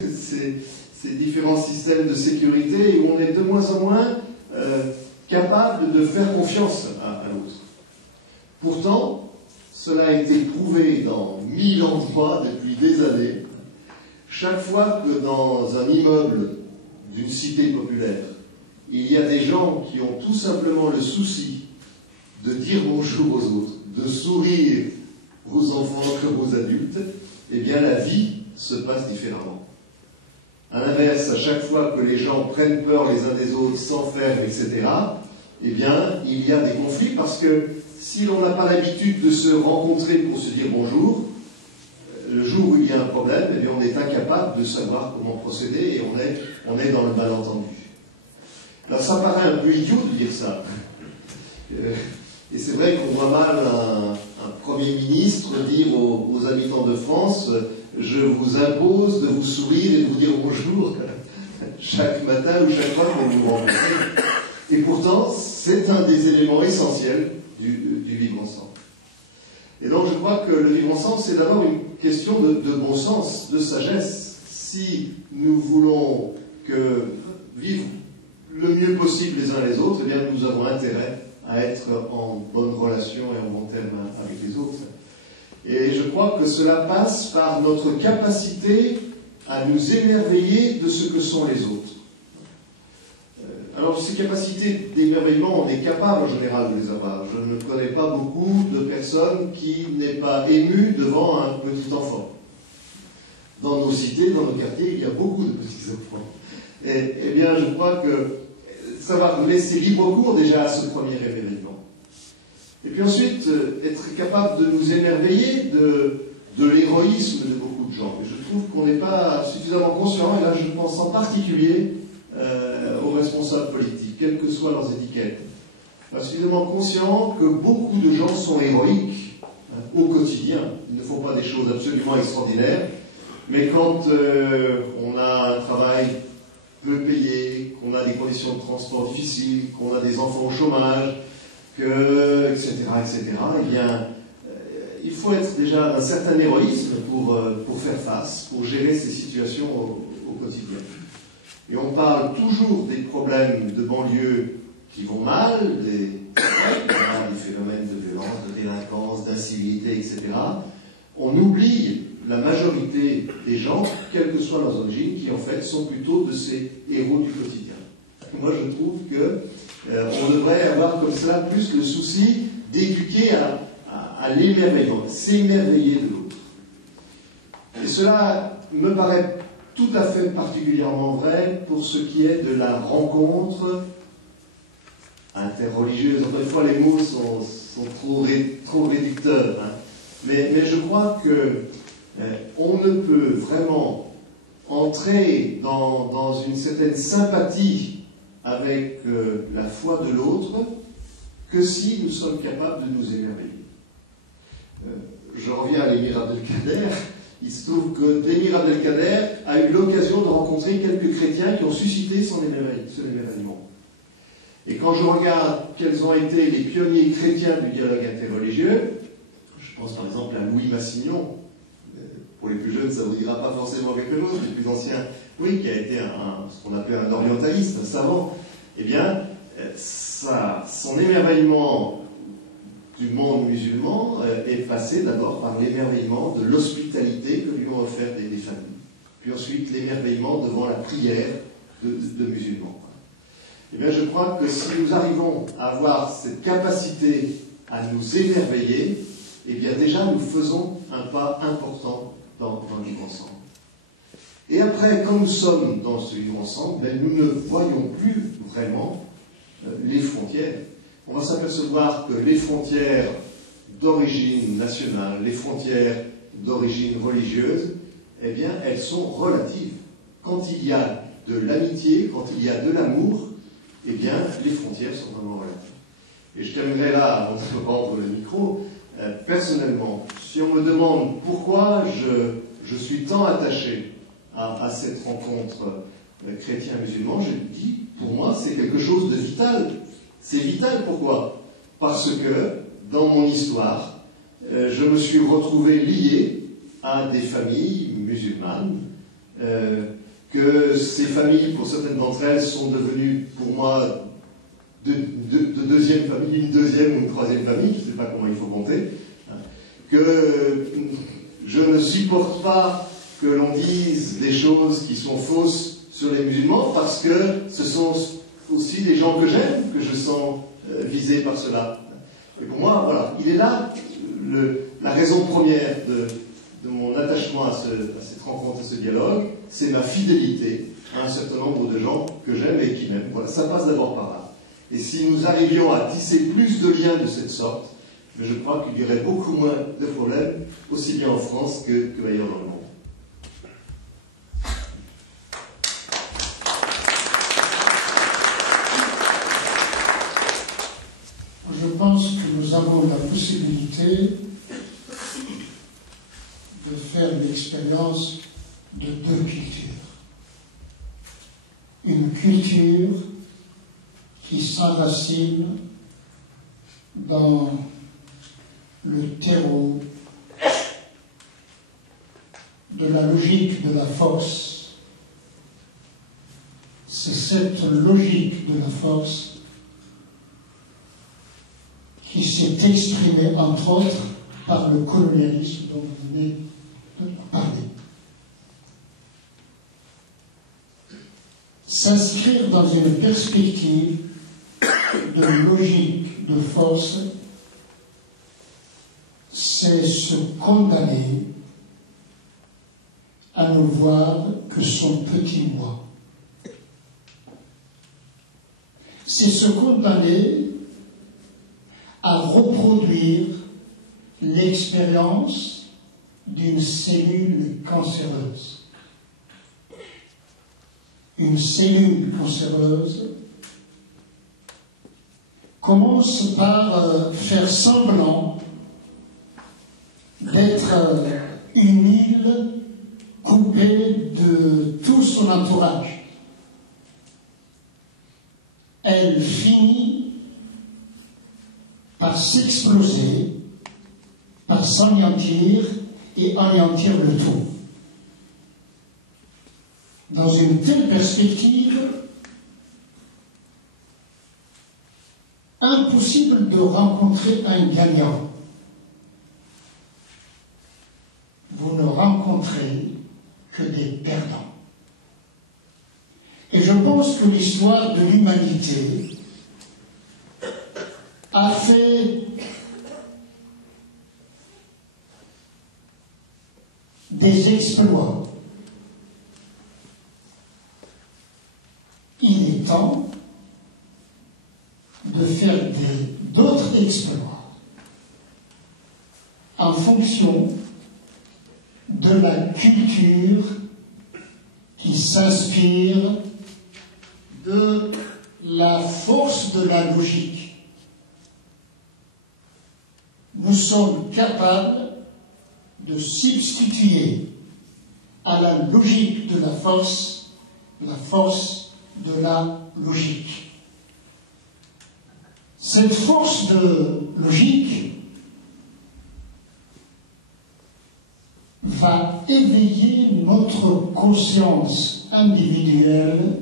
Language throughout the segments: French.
ces différents systèmes de sécurité et où on est de moins en moins capable de faire confiance à l'autre. Pourtant, cela a été prouvé dans 1000 endroits depuis des années. Chaque fois que dans un immeuble d'une cité populaire, il y a des gens qui ont tout simplement le souci de dire bonjour aux autres, de sourire aux enfants comme aux adultes, eh bien la vie se passe différemment. À l'inverse, à chaque fois que les gens prennent peur les uns des autres, s'enferment, etc., eh bien, il y a des conflits parce que si l'on n'a pas l'habitude de se rencontrer pour se dire bonjour, le jour où il y a un problème, eh bien, on est incapable de savoir comment procéder et on est dans le malentendu. Alors ça paraît un peu idiot de dire ça. Et c'est vrai qu'on voit mal un Premier ministre dire aux habitants de France « Je vous impose de vous sourire et de vous dire bonjour chaque matin ou chaque fois que vous vous rencontrez. » Et pourtant, c'est un des éléments essentiels du vivre ensemble. Et donc je crois que le vivre ensemble, c'est d'abord une question de bon sens, de sagesse. Si nous voulons vivre le mieux possible les uns les autres, eh bien nous avons intérêt à être en bonne relation et en bon terme avec les autres. Et je crois que cela passe par notre capacité à nous émerveiller de ce que sont les autres. Alors, ces capacités d'émerveillement, on est capable en général de les avoir. Je ne connais pas beaucoup de personnes qui n'aient pas ému devant un petit enfant. Dans nos cités, dans nos quartiers, il y a beaucoup de petits enfants. Eh bien, je crois que ça va laisser libre cours déjà à ce premier émerveillement. Et puis ensuite, être capable de nous émerveiller de l'héroïsme de beaucoup de gens. Et je trouve qu'on n'est pas suffisamment conscient, et là je pense en particulier aux responsables politiques, quelles que soient leurs étiquettes, pas suffisamment conscients que beaucoup de gens sont héroïques au quotidien. Ils ne font pas des choses absolument extraordinaires, mais quand on a un travail peu payé, qu'on a des conditions de transport difficiles, qu'on a des enfants au chômage, etc., eh bien, il faut être déjà d'un certain héroïsme pour faire face, pour gérer ces situations au quotidien. Et on parle toujours des problèmes de banlieue qui vont mal, des phénomènes de violence, de délinquance, d'incivilité, etc. On oublie la majorité des gens, quelles que soient leurs origines, qui en fait sont plutôt de ces héros du quotidien. Moi je trouve qu'on devrait avoir comme cela plus le souci d'éduquer à l'émerveillement, s'émerveiller de l'autre. Et cela me paraît tout à fait particulièrement vrai pour ce qui est de la rencontre interreligieuse. Encore une fois, les mots sont trop réducteurs. Hein. Mais je crois qu'on ne peut vraiment entrer dans une certaine sympathie avec la foi de l'autre que si nous sommes capables de nous émerveiller. Je reviens à l'émir Abdelkader. Il se trouve que l'émir Abdelkader a eu l'occasion de rencontrer quelques chrétiens qui ont suscité son émerveillement. Et quand je regarde quels ont été les pionniers chrétiens du dialogue interreligieux, je pense par exemple à Louis Massignon. Pour les plus jeunes, ça ne vous dira pas forcément quelque chose, les plus anciens, oui, qui a été ce qu'on appelait un orientaliste, un savant. Eh bien, son émerveillement du monde musulman est passé d'abord par l'émerveillement de l'hospitalité que lui ont offert des familles, puis ensuite l'émerveillement devant la prière de musulmans. Eh bien, je crois que si nous arrivons à avoir cette capacité à nous émerveiller, eh bien déjà nous faisons un pas important dans le vivre ensemble. Et après, quand nous sommes dans ce vivre ensemble, ben, nous ne voyons plus vraiment les frontières. On va s'apercevoir que les frontières d'origine nationale, les frontières d'origine religieuse, eh bien, elles sont relatives. Quand il y a de l'amitié, quand il y a de l'amour, eh bien, les frontières sont vraiment relatives. Et je terminerai là, avant de rendre le micro, personnellement, si on me demande pourquoi je suis tant attaché à cette rencontre chrétien-musulman, je dis, pour moi, c'est quelque chose de vital. C'est vital, pourquoi? Parce que, dans mon histoire, je me suis retrouvé lié à des familles musulmanes que ces familles, pour certaines d'entre elles, sont devenues pour moi de deuxième famille, une deuxième ou une troisième famille, je ne sais pas comment il faut compter, que je ne supporte pas que l'on dise des choses qui sont fausses sur les musulmans, parce que ce sont aussi des gens que j'aime, que je sens visés par cela. Et pour moi, voilà, il est là la raison première de mon attachement à cette rencontre, à ce dialogue, c'est ma fidélité à un certain nombre de gens que j'aime et qui m'aiment. Voilà, ça passe d'abord par là. Et si nous arrivions à tisser plus de liens de cette sorte, je crois qu'il y aurait beaucoup moins de problèmes, aussi bien en France qu'ailleurs dans le monde. Je pense que nous avons la possibilité de faire l'expérience de deux cultures. Une culture qui s'enracine dans le terreau de la logique de la force. C'est cette logique de la force qui s'est exprimée, entre autres, par le colonialisme dont vous venez de parler. S'inscrire dans une perspective de logique de force, c'est se condamner à ne voir que son petit moi. C'est se condamner à reproduire l'expérience d'une cellule cancéreuse. Une cellule cancéreuse commence par faire semblant d'être une île coupée de tout son entourage. Elle finit par s'exploser, par s'anéantir et anéantir le tout. Dans une telle perspective, impossible de rencontrer un gagnant. Vous ne rencontrez que des perdants. Et je pense que l'histoire de l'humanité a fait des exploits. Il est temps de faire d'autres exploits en fonction de la culture qui s'inspire de la force de la logique. Nous sommes capables de substituer à la logique de la force de la logique. Cette force de logique va éveiller notre conscience individuelle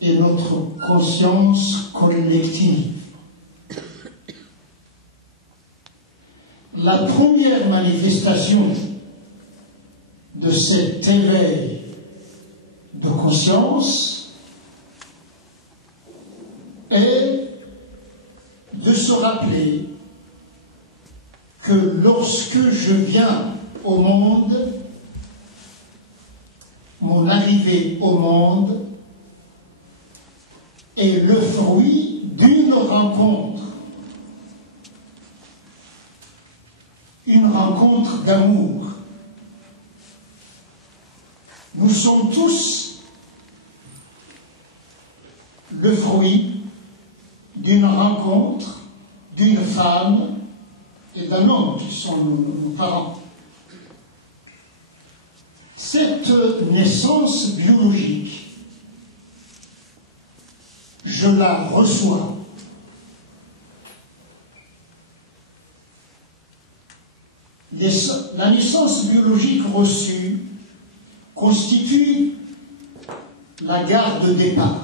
et notre conscience collective. La première manifestation de cet éveil de conscience est de se rappeler que lorsque je viens au monde, mon arrivée au monde est le fruit d'une rencontre. Une rencontre d'amour. Nous sommes tous le fruit d'une rencontre d'une femme et d'un homme qui sont nos parents. Cette naissance biologique, je la reçois. La naissance biologique reçue constitue la gare de départ.